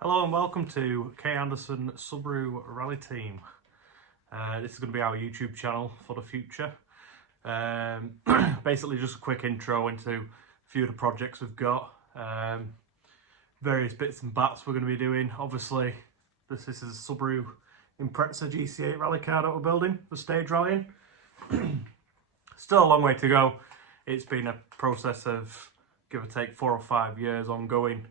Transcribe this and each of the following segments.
Hello and welcome to K.A.S.R.T Subaru Rally Team. This is going to be our YouTube channel for the future. Basically just a quick intro into a few of the projects we've got. Various bits and bats we're going to be doing. Obviously this is a Subaru Impreza GC8 rally car that we're building for stage rallying. Still a long way to go. It's been a process of give or take 4 or 5 years ongoing.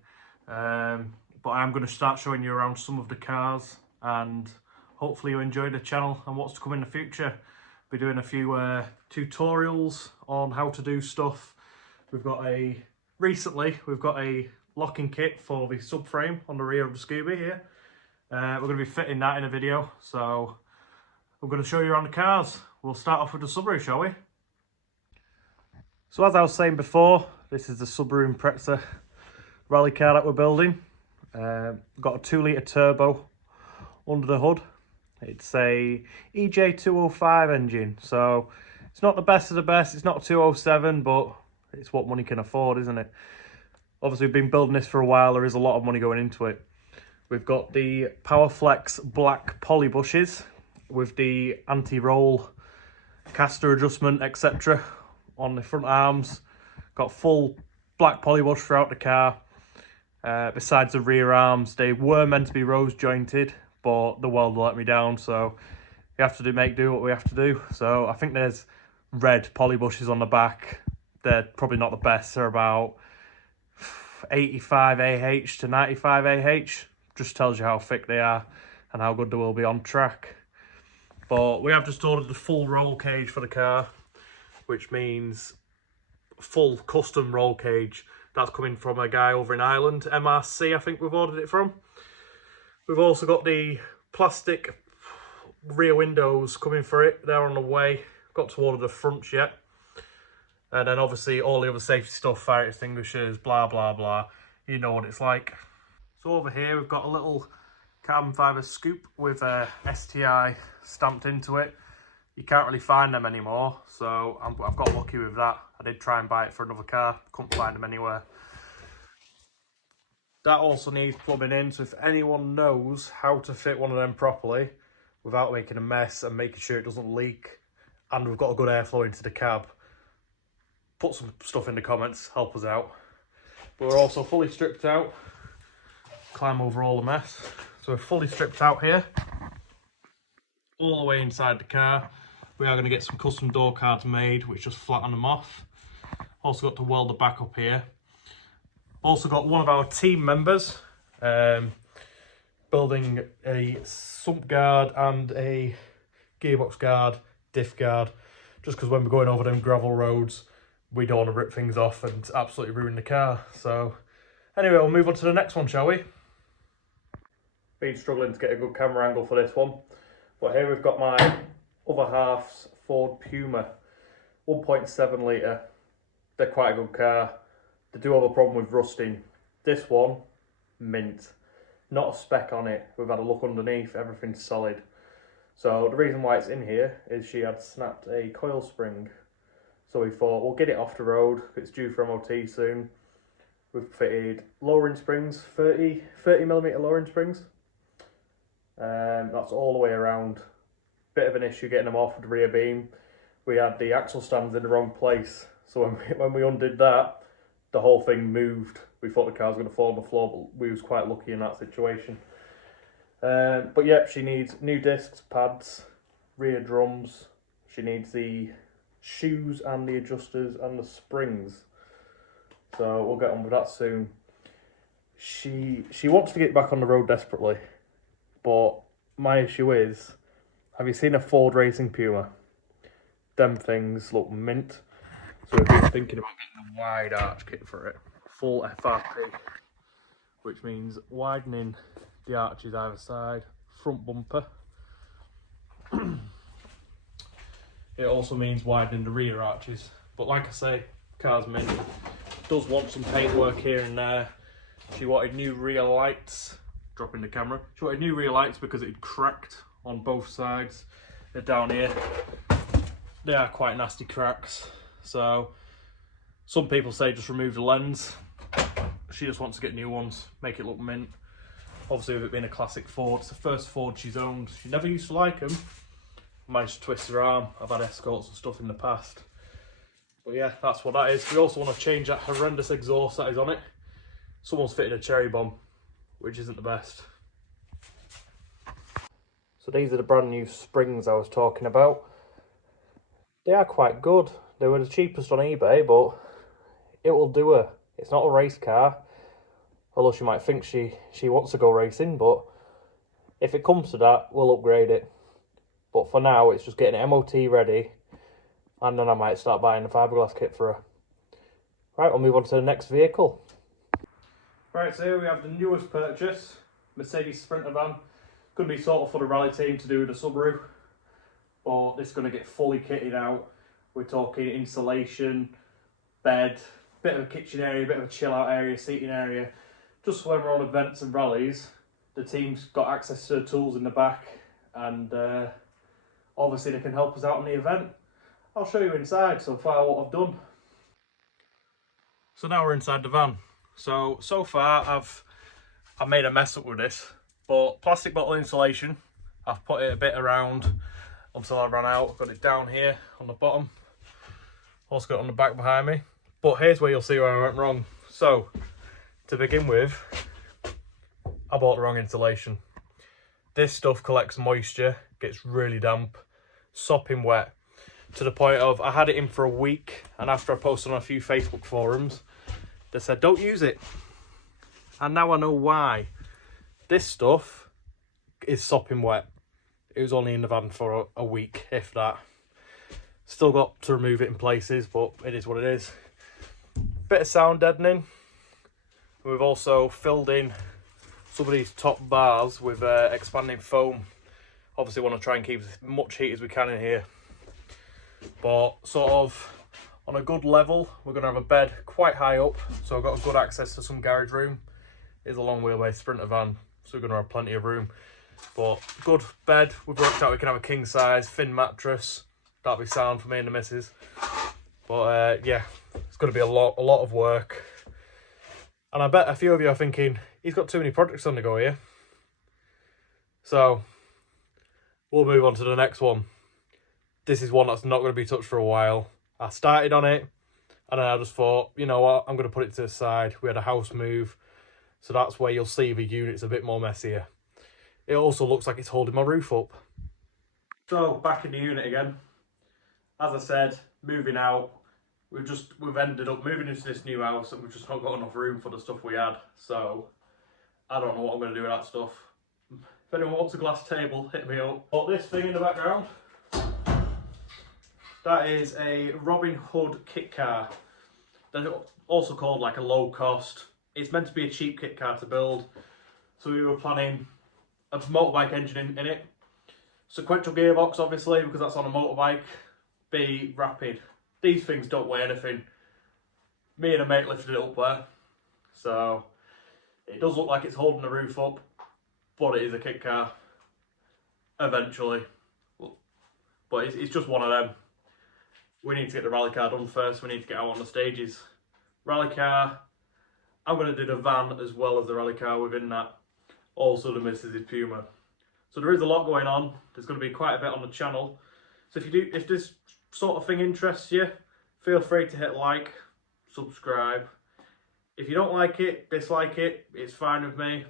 But I'm going to start showing you around some of the cars, and hopefully you enjoy the channel and what's to come in the future. Be doing a few tutorials on how to do stuff. Recently we've got a locking kit for the subframe on the rear of the Scooby here. We're going to be fitting that in a video, so I'm going to show you around the cars. We'll start off with the Subaru, shall we? So as I was saying before, this is the Subaru Impreza rally car that we're building. Got a 2-litre turbo under the hood. It's a EJ205 engine, so it's not the best of the best. It's not a 207, but it's what money can afford, isn't it? Obviously, we've been building this for a while. There is a lot of money going into it. We've got the Powerflex black poly bushes with the anti-roll caster adjustment, etc. on the front arms. Got full black poly bush throughout the car. Besides the rear arms, they were meant to be rose jointed, but the world let me down, so we have to make do what we have to do. So I think there's red poly bushes on the back. They're probably not the best. They're about 85 AH to 95 AH. Just tells you how thick they are and how good they will be on track. But we have just ordered the full roll cage for the car, which means full custom roll cage. That's coming from a guy over in Ireland, MRC, I think we've ordered it from. We've also got the plastic rear windows coming for it. They're on the way. Got to order the fronts yet. And then obviously all the other safety stuff, fire extinguishers, blah, blah, blah. You know what it's like. So over here we've got a little carbon fibre scoop with a STI stamped into it. You can't really find them anymore, so I've got lucky with that. I did try and buy it for another car, couldn't find them anywhere. That also needs plumbing in, so if anyone knows how to fit one of them properly without making a mess and making sure it doesn't leak, and we've got a good airflow into the cab, put some stuff in the comments, help us out. But we're also fully stripped out. Climb over all the mess. So we're fully stripped out here, all the way inside the car. We are going to get some custom door cards made, which just flatten them off. Also got to weld the back up here. Also got one of our team members building a sump guard and a gearbox guard, diff guard, just because when we're going over them gravel roads, we don't want to rip things off and absolutely ruin the car. So anyway, we'll move on to the next one, shall we? Been struggling to get a good camera angle for this one, but here we've got my other half's Ford Puma, 1.7 litre. They're quite a good car. They do have a problem with rusting. This one, mint. Not a speck on it. We've had a look underneath, everything's solid. So the reason why it's in here is she had snapped a coil spring. So we thought we'll get it off the road, it's due for MOT soon. We've fitted lowering springs, 30mm lowering springs. That's all the way around. Bit of an issue getting them off with the rear beam. We had the axle stands in the wrong place, so when we undid that, the whole thing moved. We thought the car was going to fall on the floor, but we was quite lucky in that situation. But yep, she needs new discs, pads, rear drums. She needs the shoes and the adjusters and the springs. So we'll get on with that soon. She wants to get back on the road desperately, but my issue is, have you seen a Ford Racing Puma? Them things look mint. So we've been thinking about getting a wide arch kit for it. Full FRP. Which means widening the arches either side. Front bumper. It also means widening the rear arches. But like I say, car's mint. Does want some paintwork here and there. She wanted new rear lights. Dropping the camera. She wanted new rear lights because it had cracked on both sides. They're down here. They are quite nasty cracks. So some people say just remove the lens. She just wants to get new ones, make it look mint. Obviously with it being a classic Ford, it's the first Ford she's owned. She never used to like them. Managed to twist her arm. I've had Escorts and stuff in the past. But yeah, that's what that is. We also want to change that horrendous exhaust that is on it. Someone's fitted a cherry bomb, which isn't the best. So these are the brand new springs I was talking about. They are quite good. They were the cheapest on eBay, but it will do her. It's not a race car, although she might think she wants to go racing, but if it comes to that, we'll upgrade it. But for now, it's just getting MOT ready, and then I might start buying the fiberglass kit for her. Right, we'll move on to the next vehicle. Right, so here we have the newest purchase, Mercedes Sprinter van. Going to be sort of for the rally team to do with the Subaru, but this is going to get fully kitted out. We're talking insulation, bed, bit of a kitchen area, bit of a chill out area, seating area. Just when we're on events and rallies, the team's got access to the tools in the back, and obviously they can help us out on the event. I'll show you inside so far what I've done. So now we're inside the van. So far I've made a mess up with this, but plastic bottle insulation, I've put it a bit around until I ran out. Got it down here on the bottom, also got it on the back behind me. But here's where you'll see where I went wrong. So to begin with, I bought the wrong insulation. This stuff collects moisture, gets really damp, sopping wet, to the point of I had it in for a week, and after I posted on a few Facebook forums, they said don't use it. And now I know why. This stuff is sopping wet. It was only in the van for a week, if that. Still got to remove it in places, but it is what it is. Bit of sound deadening. We've also filled in some of these top bars with expanding foam. Obviously want to try and keep as much heat as we can in here. But sort of on a good level, we're going to have a bed quite high up, so I've got a good access to some garage room. It's a long wheelbase Sprinter van, so we're going to have plenty of room. But good bed, we've worked out we can have a king size, thin mattress. That'll be sound for me and the missus. But yeah, it's going to be a lot of work. And I bet a few of you are thinking, he's got too many projects on the go here. So we'll move on to the next one. This is one that's not going to be touched for a while. I started on it, and then I just thought, you know what, I'm going to put it to the side. We had a house move, so that's where you'll see the unit's a bit more messier. It also looks like it's holding my roof up. So back in the unit again. As I said, moving out. We've ended up moving into this new house, and we've just not got enough room for the stuff we had. So I don't know what I'm going to do with that stuff. If anyone wants a glass table, hit me up. But this thing in the background, that is a Robinhood kit car. They're also called like a low cost. It's meant to be a cheap kit car to build. So we were planning a motorbike engine in it. Sequential gearbox, obviously, because that's on a motorbike. Be rapid. These things don't weigh anything. Me and a mate lifted it up there. So it does look like it's holding the roof up, but it is a kit car. Eventually. But it's just one of them. We need to get the rally car done first. We need to get out on the stages. Rally car. I'm going to do the van as well as the rally car within that. Also the missus' Puma. So there is a lot going on. There's going to be quite a bit on the channel. So if this sort of thing interests you, feel free to hit like, subscribe. If you don't like it, dislike it, it's fine with me.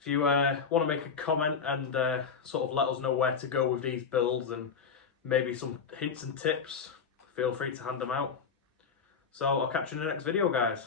If you want to make a comment and sort of let us know where to go with these builds and maybe some hints and tips, feel free to hand them out. So I'll catch you in the next video, guys.